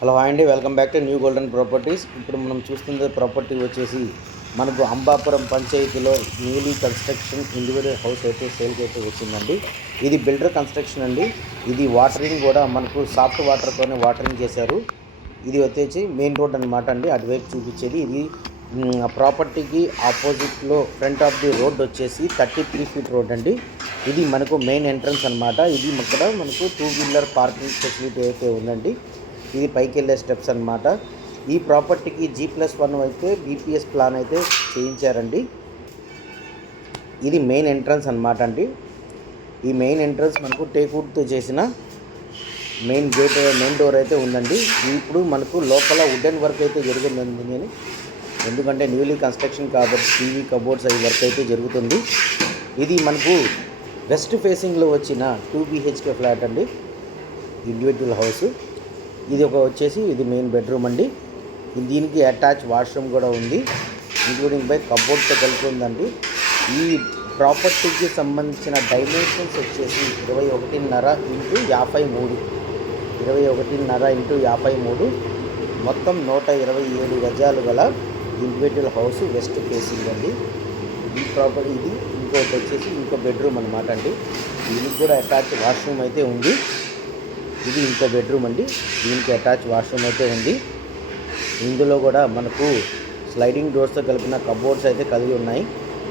Hello hi అండి. Welcome back to new golden properties. ఇప్పుడు మనం చూస్తున్న ప్రాపర్టీ వచ్చేసి మనకు అంబాపురం పంచాయతీలో న్యూలీ కన్స్ట్రక్షన్ ఇండివిజువల్ హౌస్ అయితే సేల్కి అయితే వచ్చిందండి. ఇది బిల్డర్ కన్స్ట్రక్షన్ అండి. ఇది వాటరింగ్ కూడా మనకు సాఫ్ట్ వాటర్తోనే వాటరింగ్ చేశారు. ఇది వచ్చేసి మెయిన్ రోడ్ అనమాట అండి. అటువైపు చూపించేది. ఇది ప్రాపర్టీకి ఆపోజిట్లో ఫ్రంట్ ఆఫ్ ది రోడ్ వచ్చేసి థర్టీ త్రీ ఫీట్ రోడ్ అండి. ఇది మనకు మెయిన్ ఎంట్రన్స్ అనమాట ఇది ఇక్కడ మనకు టూ వీలర్ పార్కింగ్ ఫెసిలిటీ అయితే ఉందండి. ఇది పైకి వెళ్ళే స్టెప్స్ అన్నమాట. ఈ ప్రాపర్టీకి జీ ప్లస్ వన్ అయితే బీపీఎస్ ప్లాన్ అయితే చేయించారండి. ఇది మెయిన్ ఎంట్రన్స్ అన్నమాట అండి. ఈ మెయిన్ ఎంట్రన్స్ మనకు టేక్వుడ్తో చేసిన మెయిన్ గేట్ మెయిన్ డోర్ అయితే ఉందండి. ఇప్పుడు మనకు లోపల వుడెన్ వర్క్ అయితే జరుగుతుంది నేను ఎందుకంటే న్యూలీ కన్స్ట్రక్షన్ కాబట్టి టీవీ కబోర్డ్స్ అవి వర్క్ అయితే జరుగుతుంది. ఇది మనకు వెస్ట్ ఫేసింగ్లో వచ్చిన టూ బీహెచ్కే ఫ్లాట్ అండి. ఇండివిజువల్ హౌస్ ఇది ఒక వచ్చేసి ఇది మెయిన్ బెడ్రూమ్ అండి. దీనికి అటాచ్ వాష్రూమ్ కూడా ఉంది. ఇంక్లూడింగ్ బై కబోర్డ్తో కలిపి ఉందండి. ఈ ప్రాపర్టీకి సంబంధించిన డైమెన్షన్స్ వచ్చేసి ఇరవై ఒకటిన్నర ఇంటూ యాభై మూడు. ఇరవై ఒకటిన్నర ఇంటూ యాభై మూడు. మొత్తం నూట ఇరవై ఏడు గజాలు గల ఇండివిజువల్ హౌస్ వెస్ట్ ఫేసింగ్ అండి. ఈ ప్రాపర్టీ ఇది ఇంకోటి వచ్చేసి ఇంకో బెడ్రూమ్ అనమాట అండి. దీనికి కూడా అటాచ్ వాష్రూమ్ అయితే ఉంది. ఇది ఇంకో బెడ్రూమ్ అండి. దీనికి అటాచ్ వాష్రూమ్ అయితే ఉంది. ఇందులో కూడా మనకు స్లైడింగ్ డోర్స్తో కలిపిన కబోర్డ్స్ అయితే కలిగి ఉన్నాయి.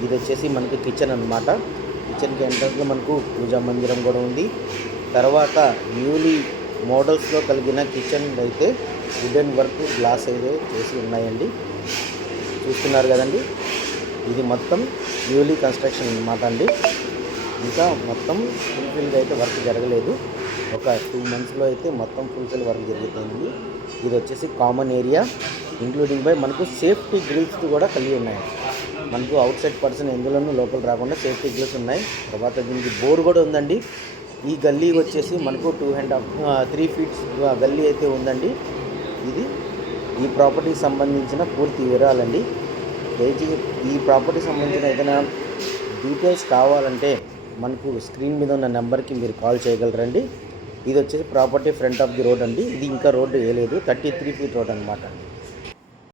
ఇది వచ్చేసి మనకి కిచెన్ అన్నమాట. కిచెన్కి ఎంట్రన్స్లో మనకు పూజా మందిరం కూడా ఉంది. తర్వాత న్యూలీ మోడల్స్లో కలిగిన కిచెన్ అయితే వుడెన్ వర్క్ గ్లాస్ అయితే చేసి ఉన్నాయండి. చూస్తున్నారు కదండి? ఇది మొత్తం న్యూలీ కన్స్ట్రక్షన్ అన్నమాట అండి. ఇంకా మొత్తం ఫుల్ఫిల్గా అయితే వర్క్ జరగలేదు. ఒక టూ మంత్స్లో అయితే మొత్తం ఫుల్ఫిల్ వర్క్ జరుగుతుంది. ఇది వచ్చేసి కామన్ ఏరియా ఇంక్లూడింగ్ బై మనకు సేఫ్టీ గ్రిల్స్ కూడా కలిగి ఉన్నాయి. మనకు అవుట్ సైడ్ పర్సన్ ఎందులోనూ లోపల రాకుండా సేఫ్టీ గ్రిల్స్ ఉన్నాయి. తర్వాత దీనికి బోర్ కూడా ఉందండి. ఈ గల్లీ వచ్చేసి మనకు two and half three feets గల్లీ అయితే ఉందండి. ఇది ఈ ప్రాపర్టీకి సంబంధించిన పూర్తి వివరాలండి. దయచేసి ఈ ప్రాపర్టీకి సంబంధించిన ఏదైనా డీటెయిల్స్ కావాలంటే మనకు స్క్రీన్ మీద ఉన్న నెంబర్కి మీరు కాల్ చేయగలరండి. ఇది వచ్చేసి property front of the road అండి. ఇది ఇంకా రోడ్డు వేయలేదు. థర్టీ త్రీ ఫీట్ రోడ్ అనమాట అండి